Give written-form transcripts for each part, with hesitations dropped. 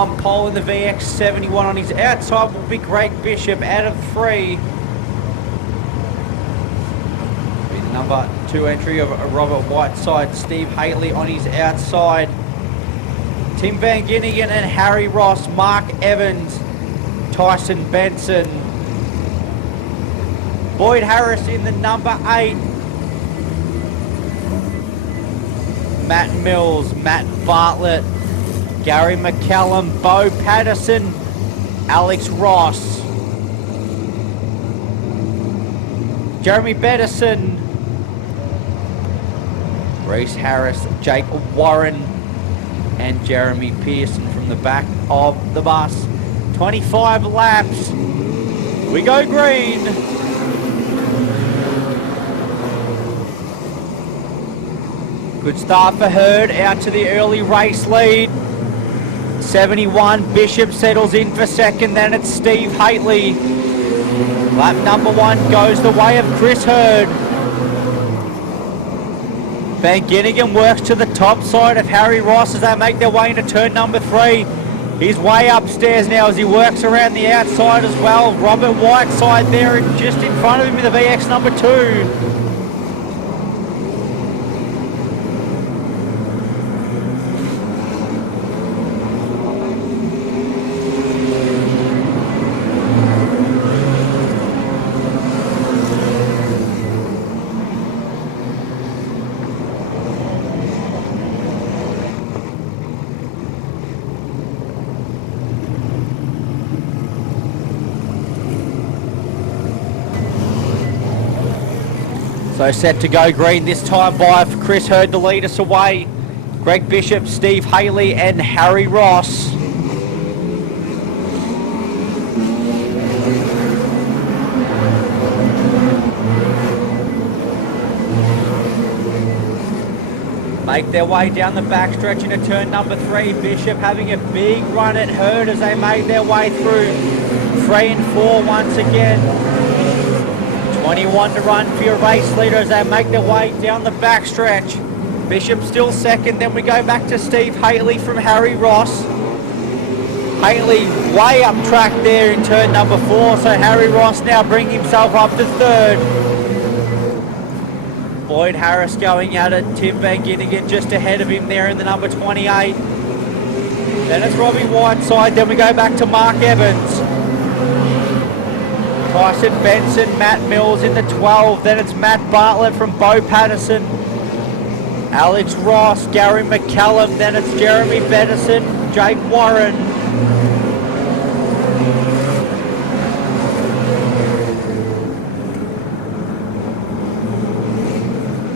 on pole in the VX 71. On his outside will be Greg Bishop out of 3. With number 2 entry of Robert Whiteside, Steve Haley on his outside. Tim Van Ginnigan and Harry Ross, Mark Evans, Tyson Benson. Boyd Harris in the number 8. Matt Mills, Matt Bartlett, Gary McCallum, Bo Patterson, Alex Ross, Jeremy Bettison, Reese Harris, Jake Warren, and Jeremy Pearson from the back of the bus. 25 laps. We go green. Good start for Hurd, out to the early race lead. 71, Bishop settles in for second, then it's Steve Haley. Lap number 1 goes the way of Chris Hurd. Van Ginnigan works to the top side of Harry Ross as they make their way into turn number 3. He's way upstairs now as he works around the outside as well. Robert Whiteside there and just in front of him in the VX number 2. So set to go green this time by Chris Hurd to lead us away. Greg Bishop, Steve Haley and Harry Ross. Make their way down the backstretch into turn number 3. Bishop having a big run at Hurd as they made their way through 3 and 4 once again. 21 to run for your race leader as they make their way down the backstretch. Bishop still second, then we go back to Steve Haley from Harry Ross. Haley way up track there in turn number 4, so Harry Ross now bringing himself up to 3rd. Boyd Harris going at it, Tim Van Ginnigan just ahead of him there in the number 28. Then it's Robbie Whiteside, then we go back to Mark Evans. Tyson Benson, Matt Mills in the 12, then it's Matt Bartlett from Bo Patterson. Alex Ross, Gary McCallum, then it's Jeremy Bettison, Jake Warren.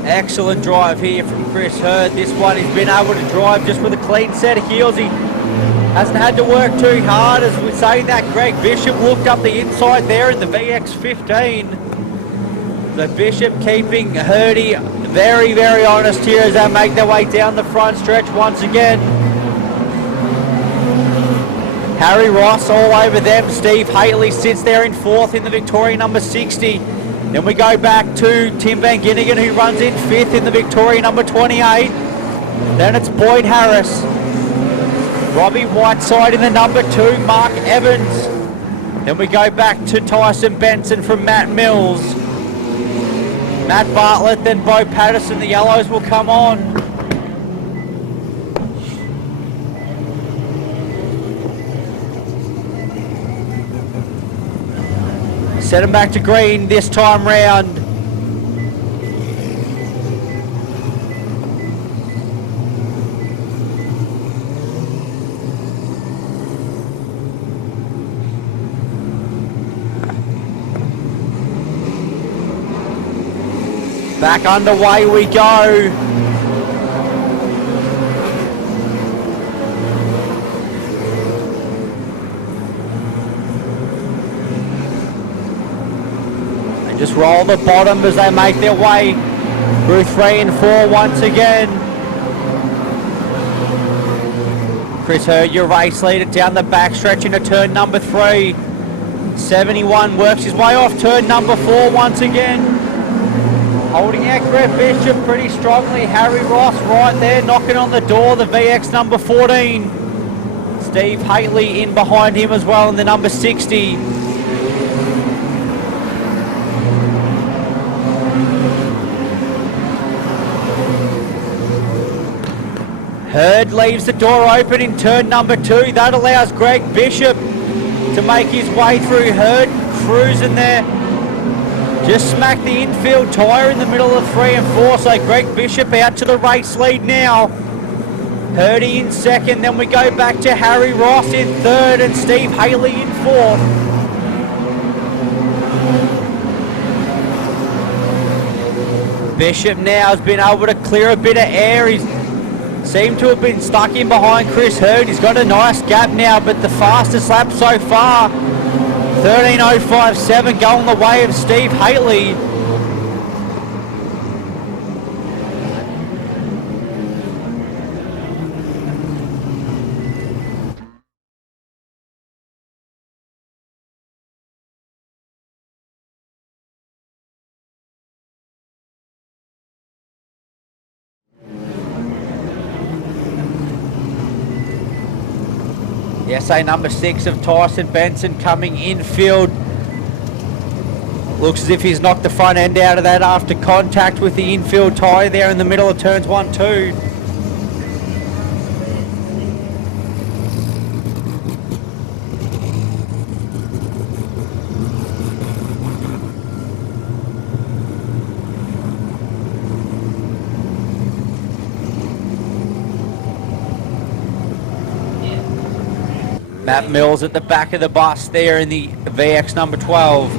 Excellent drive here from Chris Hurd. This one he's been able to drive just with a clean set of heels. He hasn't had to work too hard. As we say that, Greg Bishop looked up the inside there in the VX 15. The Bishop keeping Hurdy very, very honest here as they make their way down the front stretch once again. Harry Ross all over them. Steve Haley sits there in 4th in the Victoria number 60. Then we go back to Tim Van Ginnigan who runs in 5th in the Victoria number 28. Then it's Boyd Harris. Robbie Whiteside in the number 2, Mark Evans. Then we go back to Tyson Benson from Matt Mills. Matt Bartlett, then Bo Patterson. The yellows will come on. Set them back to green this time round. Back underway we go. They just roll the bottom as they make their way through 3 and 4 once again. Chris Hurd, your race leader, down the backstretch into turn number 3. 71 works his way off turn number 4 once again. Holding out Greg Bishop pretty strongly. Harry Ross right there knocking on the door, the VX number 14. Steve Haley in behind him as well in the number 60. Hurd leaves the door open in turn number 2. That allows Greg Bishop to make his way through. Hurd cruising there. Just smacked the infield tyre in the middle of 3 and 4. So Greg Bishop out to the race lead now. Hurdy in second. Then we go back to Harry Ross in third and Steve Haley in fourth. Bishop now has been able to clear a bit of air. He's seemed to have been stuck in behind Chris Hurd. He's got a nice gap now, but the fastest lap so far, 13:057, going the way of Steve Haley. SA number 6 of Tyson Benson coming infield. Looks as if he's knocked the front end out of that after contact with the infield tyre there in the middle of turns 1, 2. Matt Mills at the back of the bus there in the VX number 12.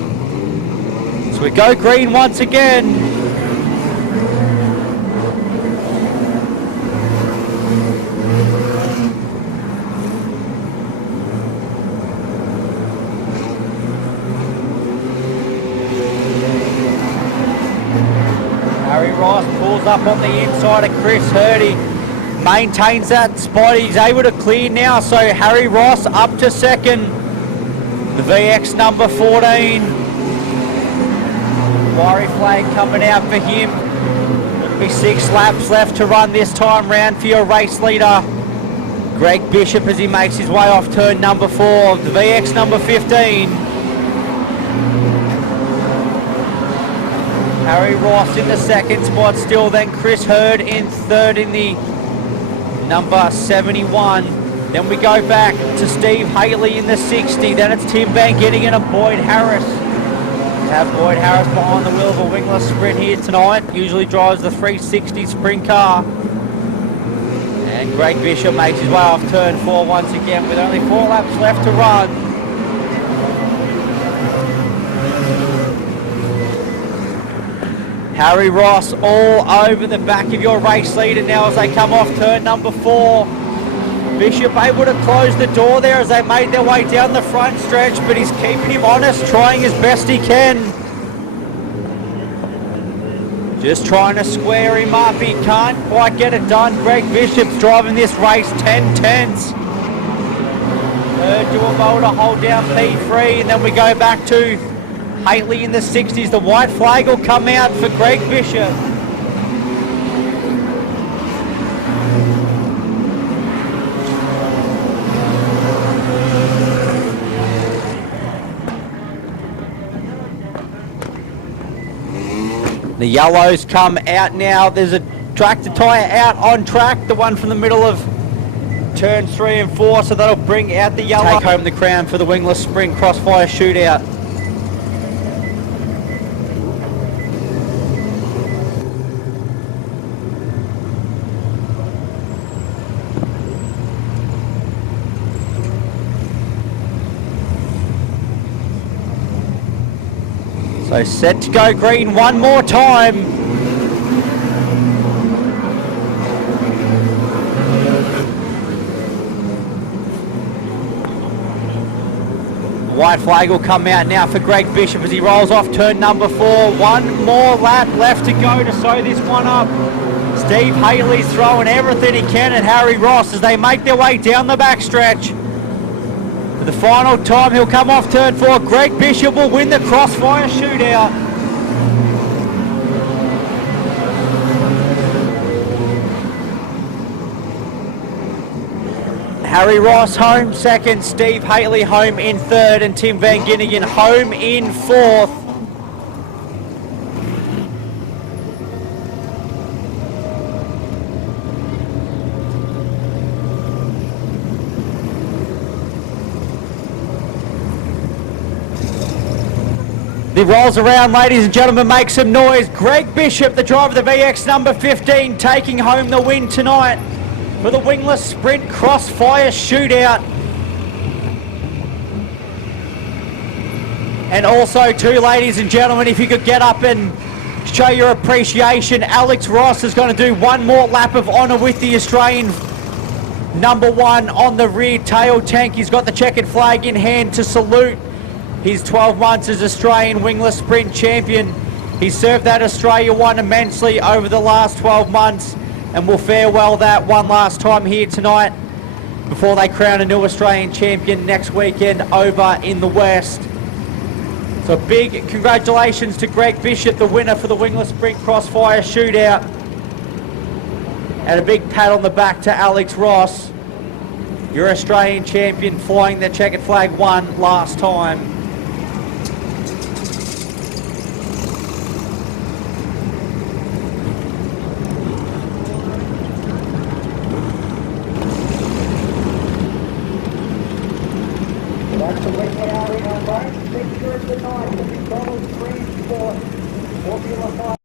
So we go green once again. Harry Ross pulls up on the inside of Chris Hurdy. Maintains that spot. He's able to clear now, so Harry Ross up to second. The VX number 14. Worry flag coming out for him. There'll be 6 laps left to run this time round for your race leader, Greg Bishop, as he makes his way off turn number 4. The VX number 15. Harry Ross in the second spot still, then Chris Hurd in third in the number 71. Then we go back to Steve Haley in the 60. Then it's Tim Bank getting in a Boyd Harris. Have Boyd Harris behind the wheel of a Wingless sprint here tonight. Usually drives the 360 sprint car. And Greg Bishop makes his way off turn 4 once again with only 4 laps left to run. Harry Ross all over the back of your race leader now as they come off turn number 4. Bishop able to close the door there as they made their way down the front stretch, but he's keeping him honest, trying as best he can. Just trying to square him up. He can't quite get it done. Greg Bishop's driving this race 10 tenths. Third to a motor, hold down P3, and then we go back to Haley in the 60s. The white flag will come out for Greg Bishop. The yellows come out now. There's a tractor tyre out on track, the one from the middle of turns 3 and 4, so that'll bring out the yellow. Take home the crown for the Wingless Sprint Crossfire Shootout. So set to go green one more time. White flag will come out now for Greg Bishop as he rolls off turn number 4. One more lap left to go to sew this one up. Steve Haley's throwing everything he can at Harry Ross as they make their way down the backstretch. For the final time, he'll come off turn 4. Greg Bishop will win the Crossfire Shootout. Harry Ross home second, Steve Haley home in third, and Tim Van Ginnigan home in fourth. He rolls around, ladies and gentlemen, make some noise. Greg Bishop, the driver of the VX number 15, taking home the win tonight for the Wingless Sprint Crossfire Shootout. And also too, ladies and gentlemen, if you could get up and show your appreciation, Alex Ross is going to do one more lap of honour with the Australian number 1 on the rear tail tank. He's got the checkered flag in hand to salute his 12 months as Australian Wingless Sprint Champion. He served that Australia one immensely over the last 12 months and will farewell that one last time here tonight before they crown a new Australian champion next weekend over in the West. So big congratulations to Greg Bishop, the winner for the Wingless Sprint Crossfire Shootout. And a big pat on the back to Alex Ross, your Australian champion, flying the checkered flag one last time. That's the way they are in our race. Picture of the night, the McDonald's Green Sport Formula 5.